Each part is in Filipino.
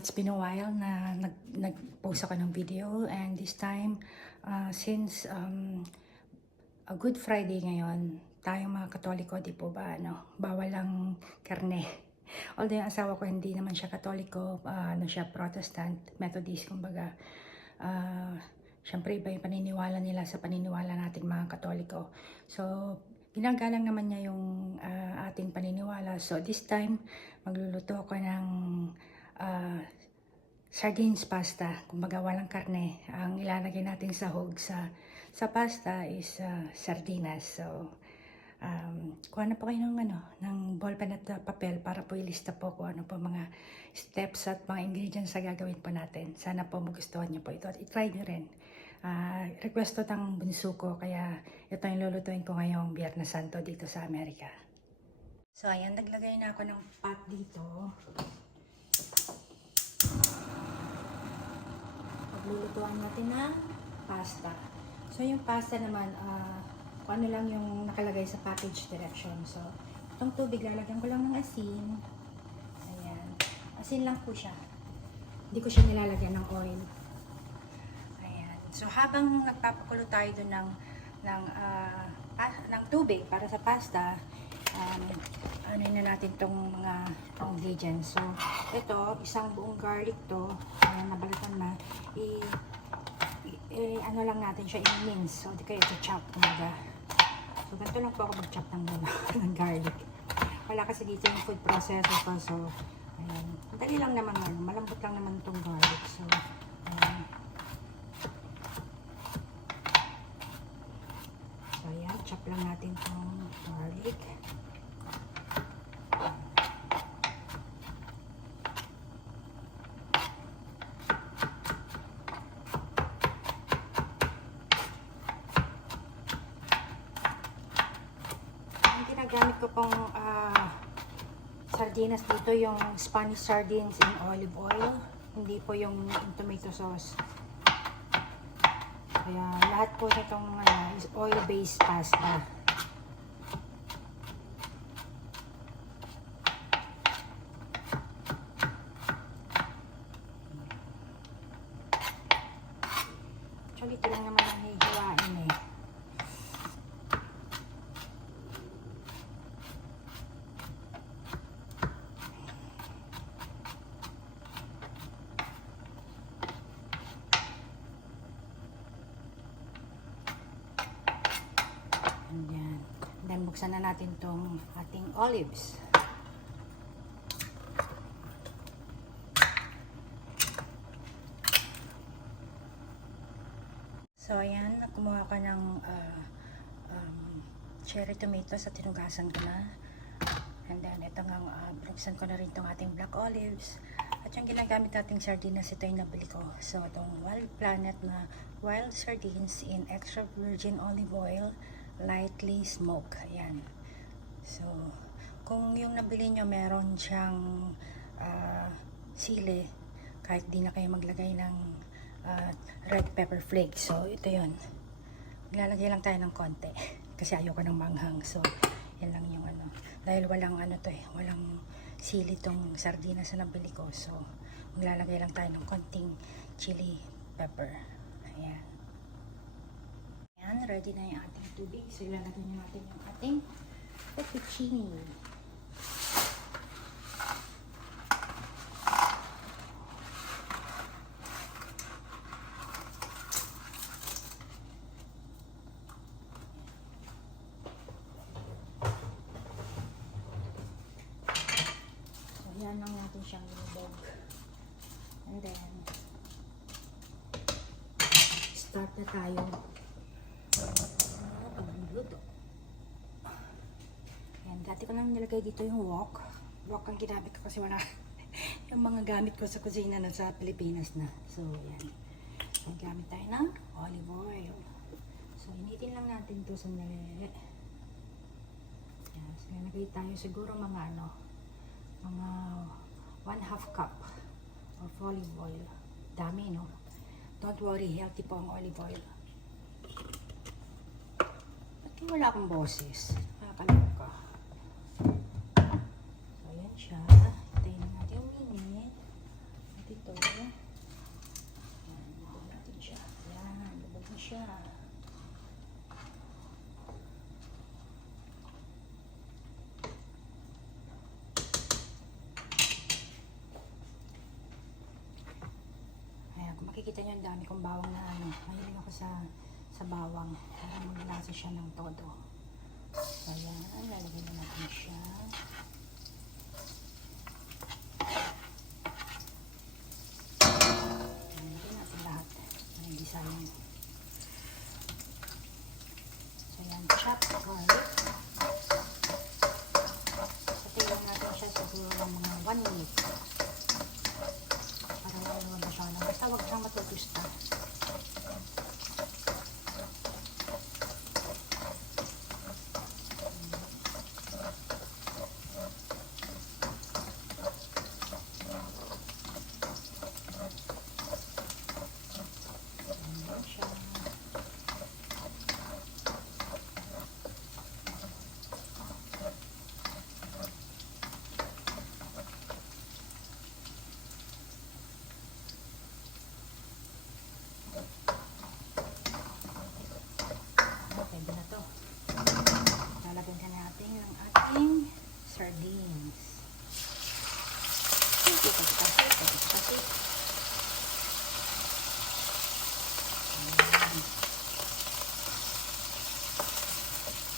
It's been a while na nag-post ako ng video, and this time, since a Good Friday ngayon, tayong mga Katoliko, di po ba, bawal ang karne. Although yung asawa ko hindi naman siya Katoliko, siya Protestant, Methodist, kumbaga. Siyempre iba yung paniniwala nila sa paniniwala natin mga Katoliko. So, ginagalang naman niya yung ating paniniwala. So, this time, magluluto ako ng sardines pasta. Kumbaga walang karne. Ang ilalagay natin sa hog sa pasta is sardinas. So, kuha na po kayo ng ballpen at papel para po ilista po kung ano po mga steps at mga ingredients na gagawin po natin. Sana po magustuhan niyo po ito at i-try niyo rin. Request to ng bunso ko, kaya ito yung lulutuin ko ngayong Biyernes Santo dito sa Amerika. So ayan, naglagay na ako ng pot dito. Paglulutuan natin ng pasta. So yung pasta naman, kung ano lang yung nakalagay sa package direction. So itong tubig, lalagyan ko lang ng asin. Ayan, asin lang po siya. Hindi ko siya nilalagyan ng oil. So habang nagpapakulo tayo doon ng tubig para sa pasta, ano na natin tong mga ingredients. So ito, isang buong garlic to, nabalatan na, ano lang natin siya, i-mince. So di kayo i-chop kumbaga. So ganito lang po ako mag-chop ng garlic. Wala kasi dito yung food processor pa, so ayan. Dali lang naman, malambot lang naman itong garlic. So ayan. Chop lang natin itong garlic. Ang ginagamit ko pong sardinas dito, yung Spanish sardines in olive oil. Hindi po yung tomato sauce. Kaya lahat po nitong is oil-based pasta. Actually, ito lang naman ang hihiwain eh. Ayan. Then, buksan na natin tong ating olives. So, ayan. Kumuha ka ng cherry tomatoes at tinugasan ko na. And then, ito nga, buksan ko na rin tong ating black olives. At yung ginagamit nating sardinas, ito yung nabili ko. So, itong Wild Planet na wild sardines in extra virgin olive oil, lightly smoke. Ayan. So, kung yung nabili nyo meron siyang sili, kahit di na kayo maglagay ng red pepper flakes. So, ito yun. Maglalagay lang tayo ng konti. Kasi ayoko ng manghang. So, yan lang yung dahil walang walang sili tong sardinas na nabili ko. So, maglalagay lang tayo ng konting chili pepper. Ayan. Ayan, ready na yung ating tubig. So, ilalagay natin yung ating fettuccine. So, yan lang natin siyang ilubog. And then, start na tayo. Ayan, dati ko lang nilagay dito yung wok. Wok ang ginamit ko kasi wala yung mga gamit ko sa kusina na sa Pilipinas na. So, ayan. Gamit tayo ng olive oil. So, initin lang natin ito sandali. Ayan. So, nilagay tayo siguro mga mga 1/2 cup of olive oil. Dami, no? Don't worry, healthy po ang olive oil. Ba't wala akong boses? Nakakaloka. So, ayan siya. Hintayin natin uminit. Ito. Yan, lubog natin siya. Yan, lubog na siya. Ayan, kung makikita nyo, ang dami kong bawang na ano. Mahilig ako sa bawang. Para maglasa siya ng todo. So, ayan, lalagyan na natin siya. Sayang. So yan, chopped garlic. Satayin natin siya siguro ng mga 1 minute. Para wala na siya. Basta huwag siyang matutusta. Pwede na to. Lalagyan ka natin ng ating sardines. Kasi.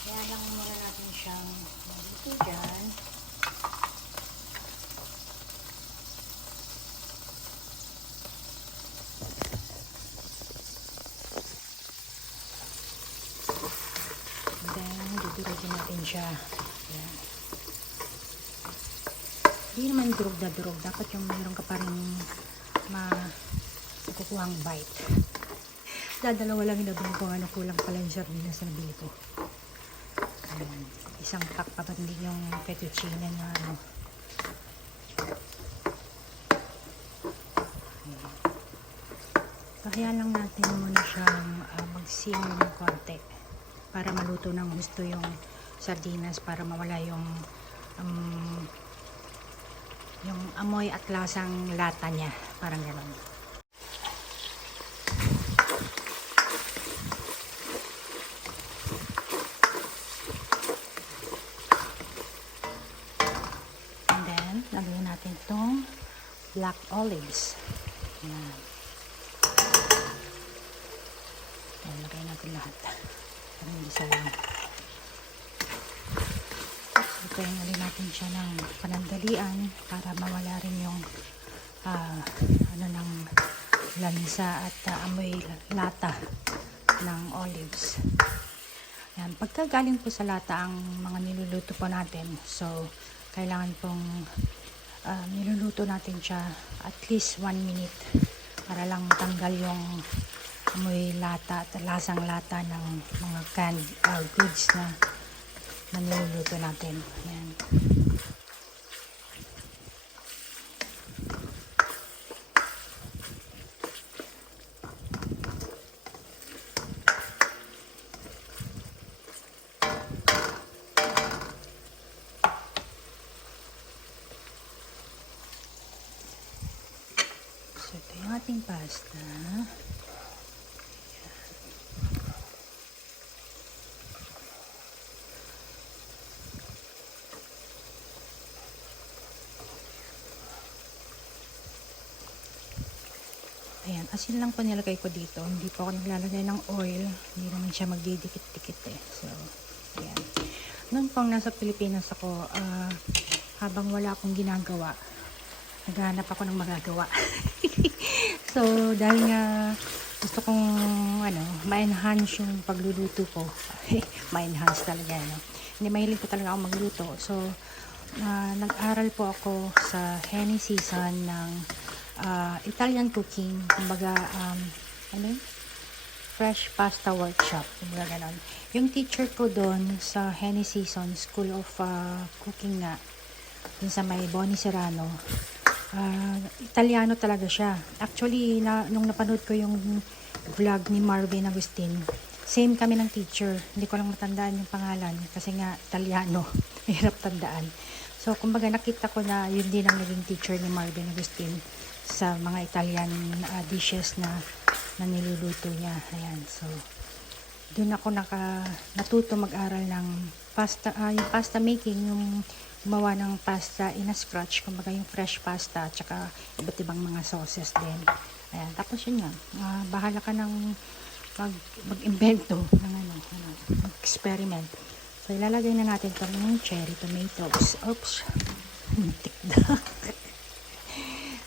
Kaya lang muna natin siyang dito dyan. Durugin natin siya. Ayan. Hindi naman durog na durog. Dapat yung mayroon ka pa rin makukuhang bite. Dadalawa lang inabili ko ano, kulang pala yung sardinas na nabili ko. Ayan. Isang pack pa ba hindi yung fettuccine na ano. Ayan. Kaya lang natin muna siyang mag-simmer ng konti. Para maluto ng gusto yung sardinas, para mawala yung amoy at lasang lata niya, parang gano'n. And then lagyan natin itong black olives. Yan. Yan, lagyan natin lahat. Isa lang. Lutuin ulit natin siya ng panandalian para mawala rin yung ano ng lansa at amoy lata ng olives. Yan. Pagka galing po sa lata ang mga niluluto po natin, so kailangan pong niluluto natin siya at least 1 minute para lang tanggal yung amoy lata at lasang lata ng mga canned goods na niluluto natin. Ayan. So ito yung ating pasta. Ayan, asin lang po nilagay ko dito. Hindi po ako naglalagay ng oil. Hindi naman siya magdidikit-dikit eh. So, ayan. Noon pang nasa Pilipinas ako, habang wala akong ginagawa, naghahanap ako ng magagawa. So, dahil nga gusto kong ma-enhance yung pagluluto ko. Ma-enhance talaga, no? Hindi, mahilig ko talaga ako magluto. So, nag-aral po ako sa Henny Season ng Italian cooking, kumbaga fresh pasta workshop, kumbaga ganon. Yung teacher ko doon sa Henny Season School of Cooking nga, dun sa may Boni Serrano, Italiano talaga siya. Actually, nung napanood ko yung vlog ni Marvin Agustin, same kami ng teacher. Hindi ko lang matandaan yung pangalan kasi nga Italiano, hirap tandaan. So kumbaga nakita ko na yun din ang naging teacher ni Marvin Agustin sa mga Italian dishes na niluluto niya. Ayan, so doon ako natuto mag-aral ng pasta, yung pasta making, yung gumawa ng pasta in a scratch, kumbaga yung fresh pasta at saka iba't ibang mga sauces din. Ayan, tapos yun nga, bahala ka ng mag-invento ng experiment. So ilalagay na natin itong cherry tomatoes. Oops, tikda.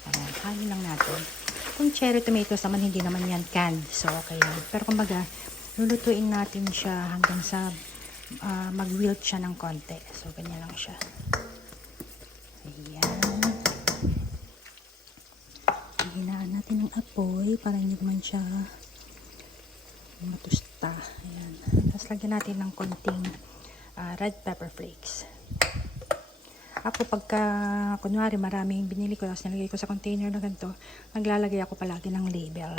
Ayan, kanin lang natin. Kung cherry tomatoes naman, hindi naman yan canned, so okay lang. Pero kumbaga, lulutuin natin siya hanggang sa mag-wilt siya ng konti. So ganyan lang siya. Ayan. Hinaan natin ng apoy para hindi naman siya matusta. Ayan. Tapos lagyan natin ng konting red pepper flakes. Ako pagka, kunwari maraming binili ko, tapos nilagay ko sa container na ganito, naglalagay ako palagi ng label.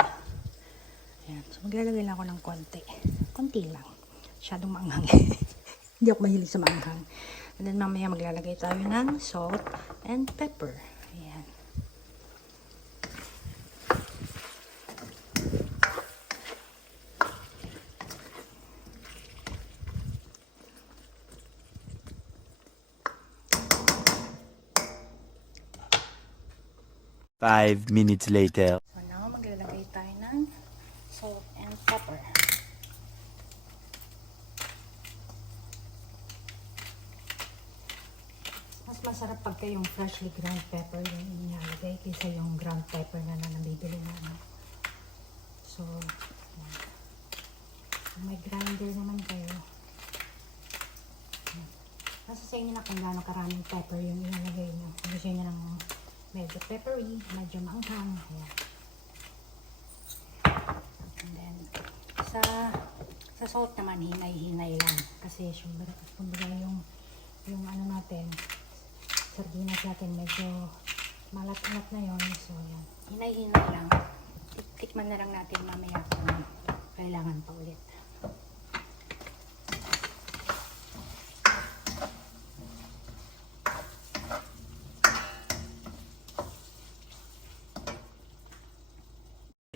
Ayan. So maglalagay lang ako ng konti. Konti lang. Masyadong maanghang. Hindi ako mahilig sa maanghang. And then mamaya maglalagay tayo ng salt and pepper. Ayan. Five minutes later. So now, maglalagay tayo ng salt and pepper. Mas masarap pagka yung freshly ground pepper yung inilagay kaysa yung ground pepper na nabibili na. So, kung may grinder naman kayo, nasa sa inyo na kung gaano karaming pepper yung inilagay nyo. Kung gusto nyo ng medyo peppery, medyo maanghang. Ayan. And then, sa salt naman, hinay-hinay lang. Kasi, kumbaga yung ano natin, sardinas natin, medyo malat-alat na yun. So, yan. Hinay-hinay lang. Tikman na lang natin mamaya kung kailangan pa ulit.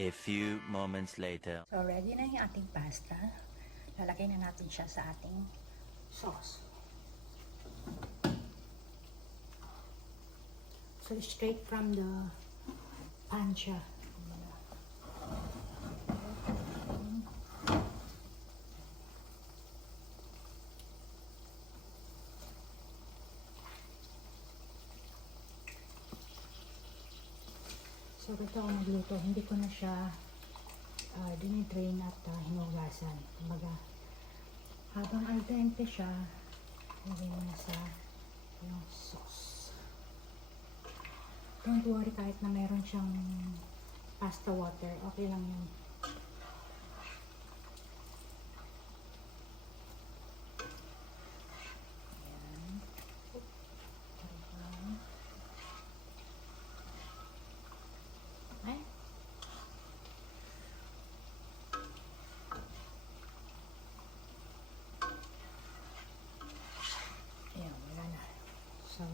A few moments later. So, ready na yung ating pasta. Lalagay na natin siya sa ating sauce. So, straight from the pan siya. So, ito ako nagluto. Hindi ko na siya dinidrain at hinugasan. Kumbaga, habang al dente siya, lagay mo na sa yung sauce. Don't worry, kahit na meron siyang pasta water, okay lang yun. So,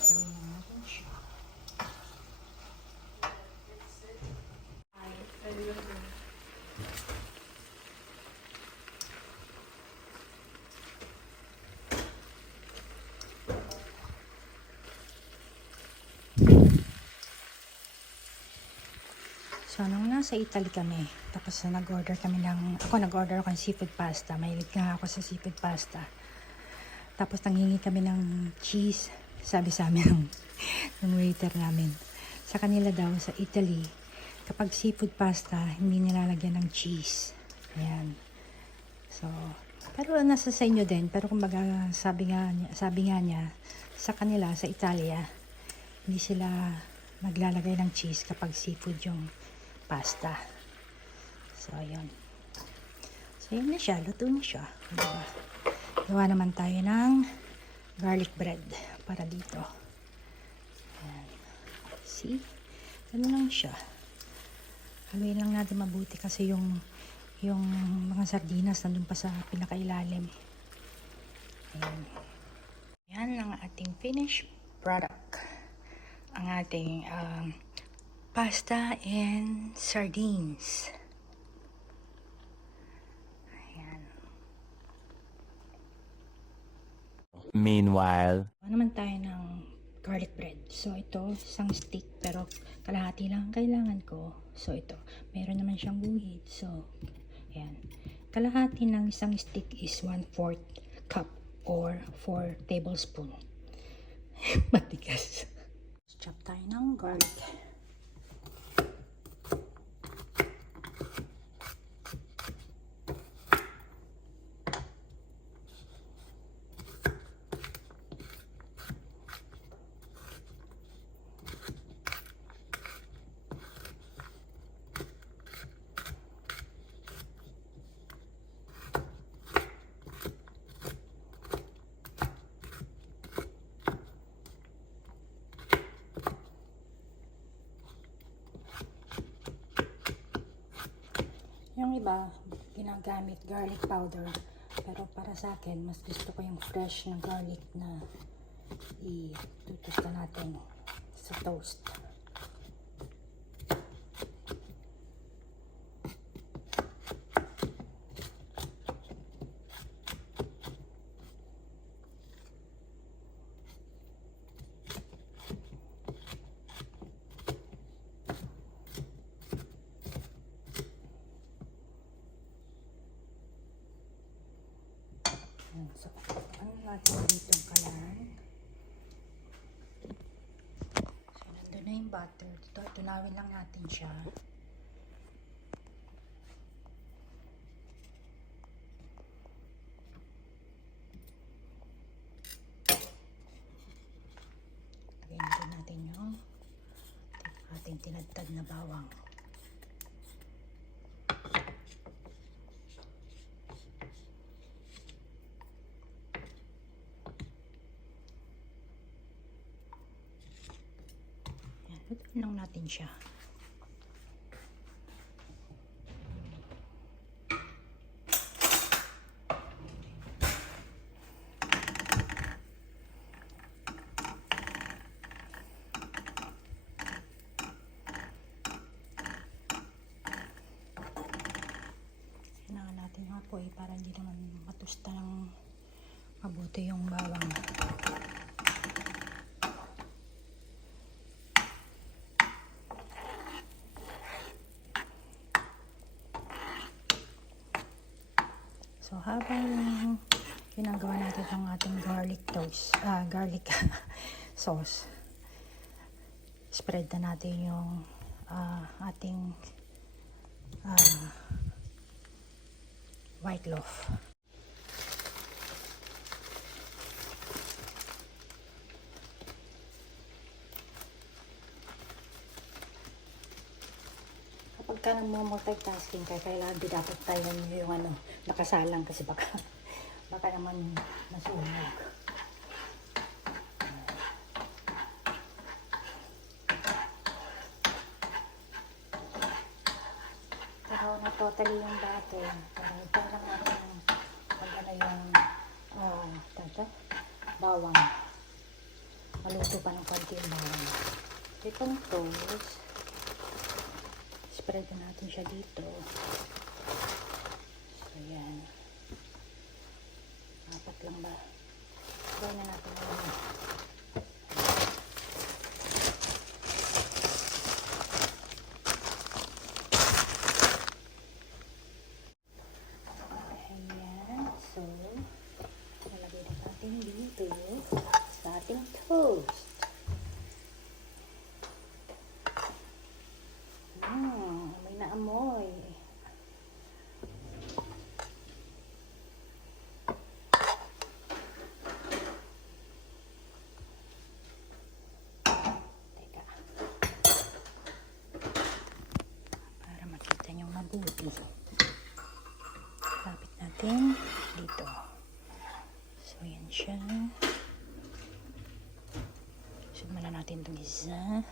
gawin na natin siya. So, nung nasa Italy kami, tapos nag-order kami ako nag-order ako ng seafood pasta. Mahilig nga ako sa seafood pasta. Tapos nanghingi kami ng cheese, sabi sa amin ng waiter namin. Sa kanila daw, sa Italy, kapag seafood pasta, hindi nilalagyan ng cheese. Ayan. So, pero nasa sa inyo din. Pero kumbaga, sabi nga niya, sa kanila, sa Italia, hindi sila naglalagay ng cheese kapag seafood yung pasta. So, ayun. So, yun na siya. Luto na siya. Diba? Gawa naman tayo ng garlic bread para dito. Ayan. See? Ganun lang siya. Haluin lang natin mabuti kasi yung mga sardinas nandun pa sa pinakailalim. Ayan. Yan ang ating finished product. ang ating pasta and sardines. Ayan. Meanwhile, Ano naman tayo ng garlic bread. So, ito, isang stick, pero kalahati lang ang kailangan ko. So, ito, meron naman siyang guhit. So, ayan. Kalahati ng isang stick is 1/4 cup or 4 tablespoon. Matigas. Chop tayo ng garlic. Yung iba, ginagamit garlic powder. Pero para sa akin, mas gusto ko yung fresh na garlic na itutusta natin sa toast. So, ano natin dito kalan? So, nandun na yung butter. Dito, tunawin lang natin siya. Lagyan natin yung ating tinadtad na bawang. Lagyan lang natin siya. Kailangan natin yung apoy para hindi naman matusta ng mabuti yung bawang. So, habang ginagawa natin ang ating garlic toast, garlic sauce, spread na natin yung ating white loaf. Kapag ka nang multitasking ka, kailangan din dapat tayo yung nakasalang kasi baka naman masunog. Pero na totally yung dati. Pero ito lang natin yung bawang. Maluto pa ng konti yung bawang. Itong toast, spread na natin siya dito. So, yan. Apat lang ba? Gawin na natin yung ayan. So, nalagay na natin dito sa ating toast. May naamoy. Teka. Para makita nyo mabuti. Lapit natin dito. So, yan siya. Sumala natin itong isa.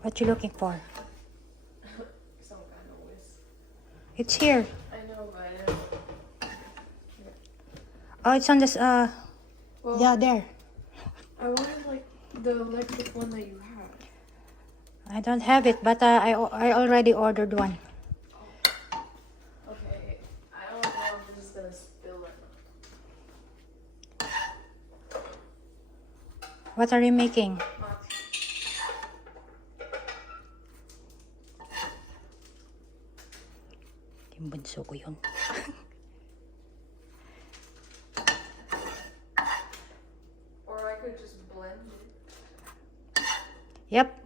What you looking for? Some kind of whisk. It's here. I know, but I don't. Oh, it's on this, Well, yeah, there. I wanted like the electric one that you had. I don't have it, but I already ordered one. Okay, I don't know if it's just gonna spill or not. What are you making? Yung bunso ko yun. Or I could just blend it. Yep.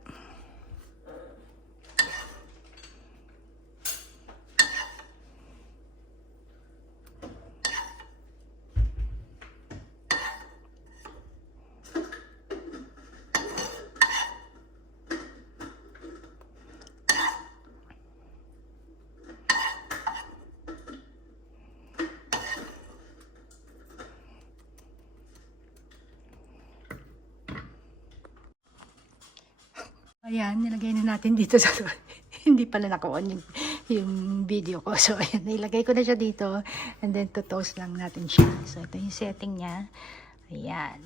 Ayan, nilagay na natin dito sa hindi pala naka-on yung video ko. So, ayan, nilagay ko na siya dito. And then, to toast lang natin siya. So, ito yung setting niya. Ayan.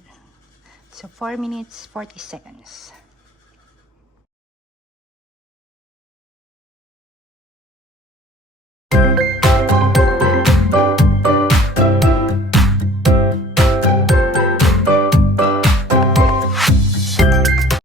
So, 4 minutes, 40 seconds.